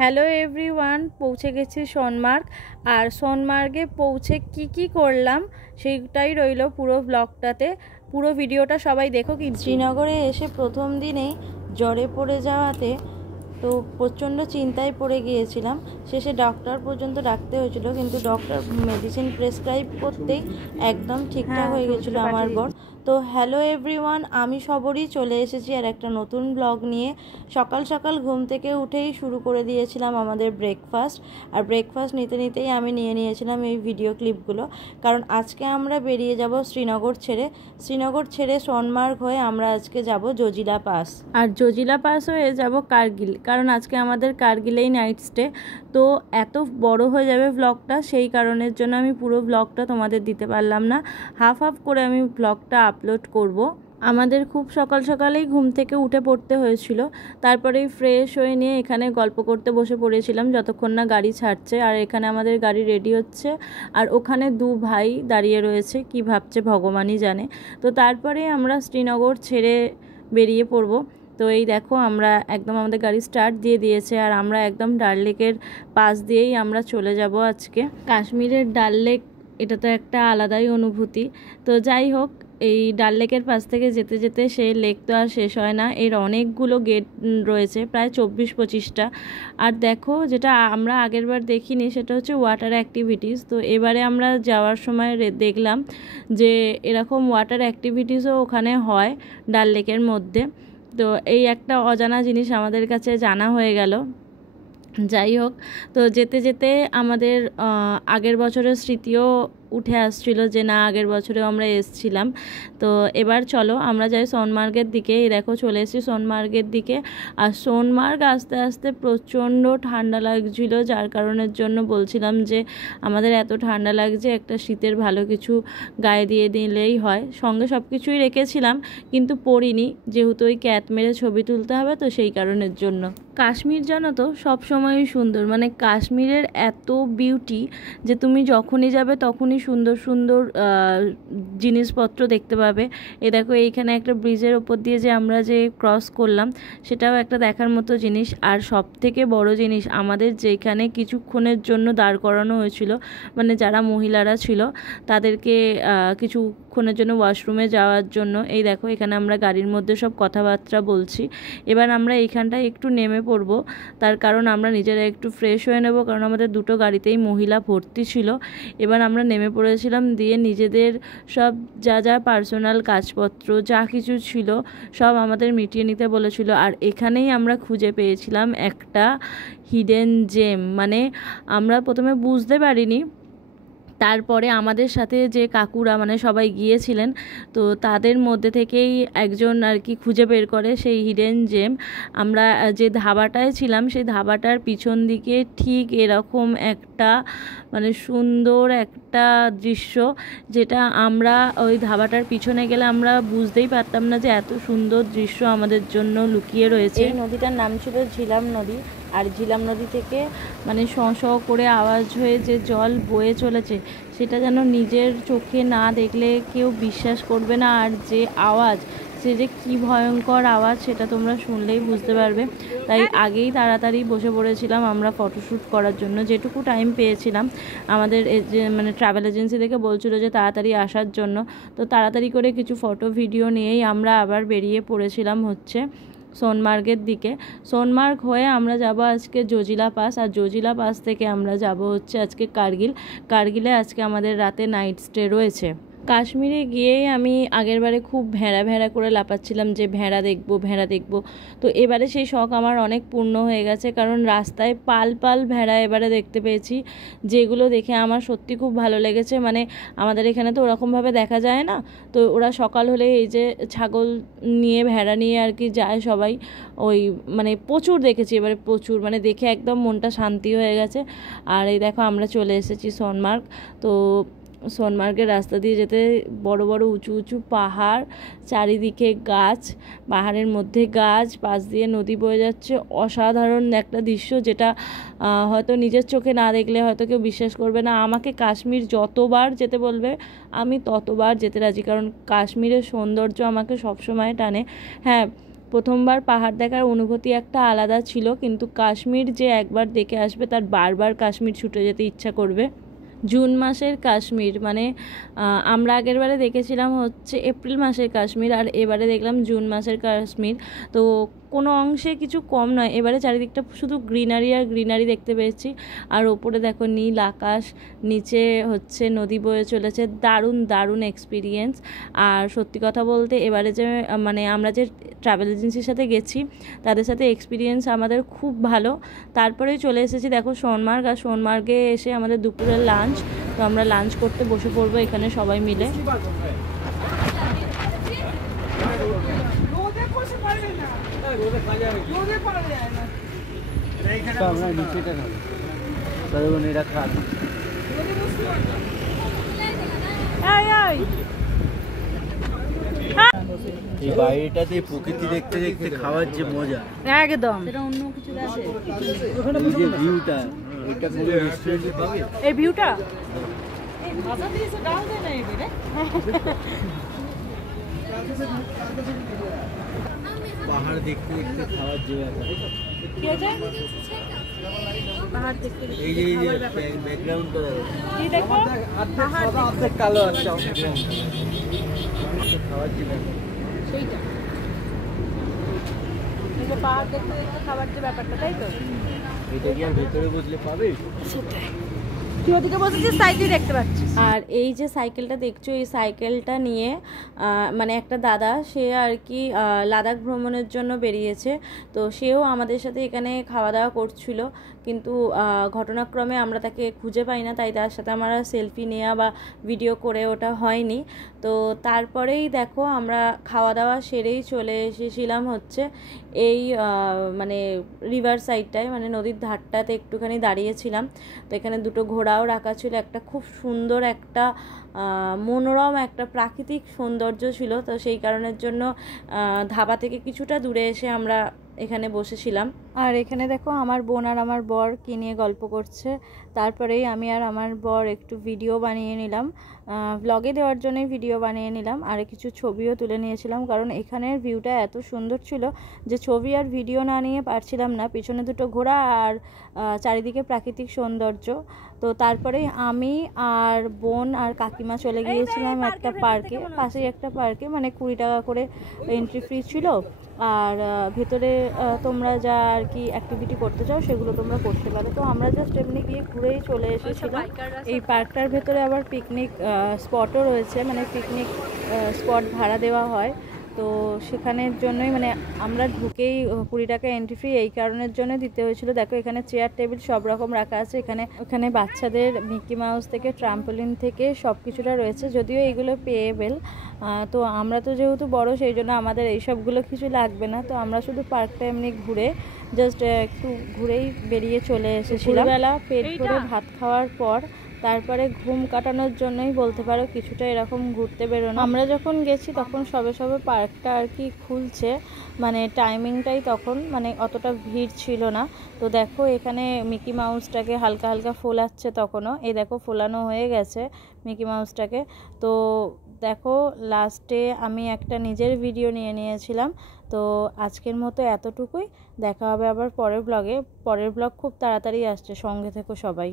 Hello everyone, পৌঁছে গেছি সোনমার্গ। আর সোনমার্গে পৌঁছে কি করলাম সেইটাই রইল পুরো ব্লগটাতে। পুরো ভিডিওটা সবাই দেখো। শ্রীনগরে এসে প্রথম দিনেই জ্বরে পড়ে যাওয়াতে তো প্রচণ্ড চিন্তায় পড়ে গিয়েছিলাম। শেষে ডক্টর পর্যন্ত ডাকতে হয়েছিল, কিন্তু ডক্টর মেডিসিন প্রেসক্রাইব করতেই একদম ঠিকঠাক হয়ে গেছিলো আমার বর। তো হ্যালো এভরিওয়ান, আমি সবরই চলে এসেছি আর একটা নতুন ব্লগ নিয়ে। সকাল সকাল ঘুম থেকে উঠেই শুরু করে দিয়েছিলাম আমাদের ব্রেকফাস্ট। আর ব্রেকফাস্ট নিতে নিতেই আমি নিয়েছিলাম এই ভিডিও ক্লিপগুলো, কারণ আজকে আমরা বেরিয়ে যাব শ্রীনগর ছেড়ে সোনমার্গ হয়ে আমরা আজকে যাব জজিলা পাস। আর জজিলা পাস হয়ে যাব কার্গিল, কারণ আজকে আমাদের কার্গিলেই নাইট স্টে। তো এত বড় হয়ে যাবে ব্লগটা, সেই কারণের জন্য আমি পুরো ব্লগটা তোমাদের দিতে পারলাম না, হাফ করে আমি ব্লগটা আপলোড করব। আমাদের খুব সকাল সকালেই ঘুম থেকে উঠে পড়তে হয়েছিল, তারপরেই ফ্রেশ হয়ে নিয়ে এখানে গল্প করতে বসে পড়েছিলাম যতক্ষণ না গাড়ি ছাড়ছে। আর এখানে আমাদের গাড়ি রেডি হচ্ছে, আর ওখানে দু ভাই দাঁড়িয়ে রয়েছে, কি ভাবছে ভগবানই জানে। তো তারপরে আমরা শ্রীনগর ছেড়ে বেরিয়ে পড়ব। তো এই দেখো, আমরা একদম আমাদের গাড়ি স্টার্ট দিয়ে দিয়েছে, আর আমরা একদম ডাল লেকের পাশ দিয়েই আমরা চলে যাব আজকে। কাশ্মীরের ডাল লেক, এটা তো একটা আলাদাই অনুভূতি। তো যাই হোক, এই ডাল লেকের পাশ থেকে যেতে যেতে সেই লেক তো আর শেষ হয় না, এর অনেকগুলো গেট রয়েছে, প্রায় 24-25টা। আর দেখো, যেটা আমরা আগের বার দেখিনি সেটা হচ্ছে ওয়াটার অ্যাক্টিভিটিস। তো এবারে আমরা যাওয়ার সময় দেখলাম যে এরকম ওয়াটার অ্যাক্টিভিটিসও ওখানে হয় ডাল লেকের মধ্যে। তো এই একটা অজানা জিনিস আমাদের কাছে জানা হয়ে গেল। যাই হোক, তো যেতে যেতে আমাদের আগের বছরের স্মৃতিও উঠে আসছিল যে না, আগের বছরেও আমরা এসেছিলাম। তো এবার চলো আমরা যাই সোনমার্গের দিকে। এই দেখো, চলে এসেছি সোনমার্গের দিকে। আর সোনমার্গ আস্তে আস্তে প্রচণ্ড ঠান্ডা লাগছিল, যার কারণের জন্য বলছিলাম যে আমাদের এত ঠান্ডা লাগছে, একটা শীতের ভালো কিছু গায়ে দিয়ে দিলেই হয়। সঙ্গে সব কিছুই রেখেছিলাম, কিন্তু পরিনি, যেহেতু ওই ক্যাট মেরে ছবি তুলতে হবে, তো সেই কারণের জন্য। কাশ্মীর জানো তো সবসময়ই সুন্দর, মানে কাশ্মীরের এত বিউটি যে তুমি যখনই যাবে তখনই সুন্দর সুন্দর জিনিসপত্র দেখতে পাবে। এ দেখো, এইখানে একটা ব্রিজের ওপর দিয়ে যে আমরা যে ক্রস করলাম, সেটাও একটা দেখার মতো জিনিস। আর সব থেকে বড় জিনিস, আমাদের যেখানে কিছুক্ষণের জন্য দাঁড় করানো হয়েছিল, মানে যারা মহিলারা ছিল তাদেরকে কিছুক্ষণের জন্য ওয়াশরুমে যাওয়ার জন্য। এই দেখো, এখানে আমরা গাড়ির মধ্যে সব কথাবার্তা বলছি। এবার আমরা এইখানটায় একটু নেমে পড়বো, তার কারণ আমরা নিজেরা একটু ফ্রেশ হয়ে নেব, কারণ আমাদের দুটো গাড়িতেই মহিলা ভর্তি ছিল। এবার আমরা নেমে পড়েছিলাম, দিয়ে নিজেদের সব যা পার্সোনাল কাজপত্র যা কিছু ছিল সব আমাদের মিটিয়ে নিতে বলেছিল। আর এখানেই আমরা খুঁজে পেয়েছিলাম একটা হিডেন জেম, মানে আমরা প্রথমে বুঝতে পারিনি, তারপরে আমাদের সাথে যে কাকুরা মানে সবাই গিয়েছিলেন, তো তাদের মধ্যে থেকেই একজন আর কি খুঁজে বের করে সেই হিডেন জেম। আমরা যে ধাবাটায় ছিলাম, সেই ধাবাটার পিছন দিকে ঠিক এরকম একটা মানে সুন্দর একটা দৃশ্য, যেটা আমরা ওই ধাবাটার পিছনে গেলে আমরা বুঝতেই পারতাম না যে এত সুন্দর দৃশ্য আমাদের জন্য লুকিয়ে রয়েছে। এই নদীটার নাম ছিল ঝিলাম নদী, আর ঝিলাম নদী থেকে মানে শ করে আওয়াজ হয়ে যে জল বয়ে চলেছে, সেটা যেন নিজের চোখে না দেখলে কেউ বিশ্বাস করবে না। আর যে আওয়াজ, সে যে কী ভয়ঙ্কর আওয়াজ, সেটা তোমরা শুনলেই বুঝতে পারবে। তাই আগেই তাড়াতাড়ি বসে পড়েছিলাম আমরা ফটোশ্যুট করার জন্য, যেটুকু টাইম পেয়েছিলাম। আমাদের মানে ট্রাভেল এজেন্সি থেকে বলছিল যে তাড়াতাড়ি আসার জন্য, তো তাড়াতাড়ি করে কিছু ফটো ভিডিও নিয়েই আমরা আবার বেরিয়ে পড়েছিলাম হচ্ছে সোনমার্গের দিকে। সোনমার্গ হয়ে আমরা যাব আজকে জজিলা পাস, আর জজিলা পাস থেকে আমরা যাব হচ্ছে আজকে কার্গিলে আজকে আমাদের রাতে নাইট স্টে রয়েছে। কাশ্মীরে গিয়েই আমি আগেরবারে খুব ভেড়া করে লাপাচ্ছিলাম যে ভেড়া দেখবো। তো এবারে সেই শখ আমার অনেক পূর্ণ হয়ে গেছে, কারণ রাস্তায় পাল ভেড়া এবারে দেখতে পেয়েছি, যেগুলো দেখে আমার সত্যি খুব ভালো লেগেছে। মানে আমাদের এখানে তো ওরকমভাবে দেখা যায় না, তো ওরা সকাল হলে এই যে ছাগল নিয়ে ভেড়া নিয়ে আর কি যায় সবাই, ওই মানে প্রচুর দেখেছি এবারে, প্রচুর, মানে দেখে একদম মনটা শান্তি হয়ে গেছে। আর এই দেখো, আমরা চলে এসেছি সোনমার্গ। তো সোনমার্গের রাস্তা দিয়ে যেতে বড় উঁচু পাহাড়, চারিদিকে গাছ, পাহাড়ের মধ্যে গাছ, পাশ দিয়ে নদী বয়ে যাচ্ছে। অসাধারণ একটা দৃশ্য, যেটা হয়তো নিজের চোখে না দেখলে হয়তো কেউ বিশ্বাস করবে না। আমাকে কাশ্মীর যতবার যেতে বলবে আমি ততবার যেতে রাজি, কারণ কাশ্মীরের সৌন্দর্য আমাকে সবসময় টানে। হ্যাঁ, প্রথমবার পাহাড় দেখার অনুভূতি একটা আলাদা ছিল, কিন্তু কাশ্মীর যে একবার দেখে আসবে তার বারবার কাশ্মীর ছুটে যেতে ইচ্ছা করবে। জুন মাসের কাশ্মীর মানে আমরা আগের বারে দেখেছিলাম হচ্ছে এপ্রিল মাসের কাশ্মীর, আর এবারে দেখলাম জুন মাসের কাশ্মীর। তো কোনো অংশে কিছু কম নয়, এবারে চারিদিকটা শুধু গ্রিনারি আর গ্রিনারি দেখতে পেয়েছি। আর ওপরে দেখো নীল আকাশ, নিচে হচ্ছে নদী বয়ে চলেছে, দারুণ দারুণ এক্সপিরিয়েন্স। আর সত্যি কথা বলতে এবারে যে মানে আমরা যে ট্রাভেল এজেন্সির সাথে গেছি তাদের সাথে এক্সপিরিয়েন্স আমাদের খুব ভালো। তারপরেই চলে এসেছি দেখো সোনমার্গ, আর সোনমার্গে এসে আমাদের দুপুরের লাঞ্চ, তো আমরা লাঞ্চ করতে বসে পড়বো এখানে সবাই মিলে। এই বাইরেটাতে প্রকৃতি দেখতে দেখতে খাওয়ার যে মজা একদম, সেটা অন্য কিছু আছে। এই যে ভিউটা, এটা পুরো রেস্টুরেন্টে পাবে এই ভিউটা। পাহাড় দেখতে দেখতে খাওয়ার যে ব্যাপার, এই যে ব্যাকগ্রাউন্ডটা কালো আছে খাওয়ার যে ব্যাপার, সেইটা পাহাড় দেখতে দেখতে খাবার যে ব্যাপারটা, তাই তো? এটা কি আর ভেতরে বসলে পাবে? তুই ওদিকে বসেছিস, সাইকেল দেখতে পাচ্ছিস। আর এই যে সাইকেলটা দেখছো, এই সাইকেলটা নিয়ে মানে একটা দাদা, সে আর কি লাদাখ ভ্রমণের জন্য বেরিয়েছে। তো সেও আমাদের সাথে এখানে খাওয়া দাওয়া করছিল, কিন্তু ঘটনাক্রমে আমরা তাকে খুঁজে পাই না, তাই তার সাথে আমরা সেলফি নেওয়া বা ভিডিও করে ওটা হয়নি। তো তারপরেই দেখো আমরা খাওয়া দাওয়া সেরেই চলে এসেছিলাম হচ্ছে এই মানে রিভার সাইডটায়, মানে নদীর ধারটাতে একটুখানি দাঁড়িয়েছিলাম। তো এখানে দুটো ঘোড়াও রাখা ছিল, একটা খুব সুন্দর একটা মনোরম একটা প্রাকৃতিক সৌন্দর্য ছিল। তো সেই কারণের জন্য ধাবা থেকে কিছুটা দূরে এসে আমরা এখানে বসেছিলাম। আর এখানে দেখো আমার বোন আর আমার বর কি নিয়ে গল্প করছে। তারপরেই আমি আর আমার বর একটু ভিডিও বানিয়ে নিলাম, ব্লগে দেওয়ার জন্যই ভিডিও বানিয়ে নিলাম, আর কিছু ছবিও তুলে নিয়েছিলাম, কারণ এখানের ভিউটা এত সুন্দর ছিল যে ছবি আর ভিডিও না নিয়ে পারছিলাম না। পিছনে দুটো ঘোড়া আর চারিদিকে প্রাকৃতিক সৌন্দর্য। তো তারপরেই আমি আর বোন আর কাকিমা চলে গিয়েছিলাম একটা পার্কে, পাশেই একটা পার্কে, মানে 20 টাকা করে এন্ট্রি ফ্রি ছিল। আর ভেতরে তোমরা যা আর কি অ্যাক্টিভিটি করতে চাও সেগুলো তোমরা করতে পারো। তো আমরা জাস্ট এমনি গিয়ে ঘুরেই চলে এসেছিলাম। এই পার্কটার ভেতরে আবার পিকনিক স্পটও রয়েছে, মানে পিকনিক স্পট ভাড়া দেওয়া হয়। তো সেখানের জন্যই মানে আমরা ঢুকেই 20 টাকা এন্ট্রি ফ্রি এই কারণের জন্য দিতে হয়েছিল। দেখো এখানে চেয়ার টেবিল সব রকম রাখা আছে, এখানে বাচ্চাদের মিকি মাউস থেকে ট্রাম্পোলিন থেকে সব কিছুটা রয়েছে, যদিও এইগুলো পেয়েবেল। তো আমরা তো যেহেতু বড় সেই জন্য আমাদের এইসবগুলো কিছু লাগবে না। তো আমরা শুধু পার্কটা এমনি ঘুরে জাস্ট একটু ঘুরেই বেরিয়ে চলে এসেছিলাম। বেলা পেট ভরে ভাত খাওয়ার পর তারপরে ঘুম কাটানোর জন্যই বলতে পারো কিছুটা এরকম ঘুরতে বেরোনো। আমরা যখন গেছি তখন সবে সবে পার্কটা আর কি খুলছে, মানে টাইমিংটাই তখন মানে অতটা ভিড় ছিল না। তো দেখো এখানে মিকি মাউসটাকে হালকা হালকা ফোলাচ্ছে তখনও, এই দেখো ফোলানো হয়ে গেছে মিকি মাউসটাকে। তো দেখো লাস্টে আমি একটা নিজের ভিডিও নিয়ে নিয়েছিলাম। তো আজকের মতো এতটুকুই, দেখা হবে আবার পরের ব্লগে। পরের ব্লগ খুব তাড়াতাড়ি আসছে, সঙ্গে থেকো সবাই।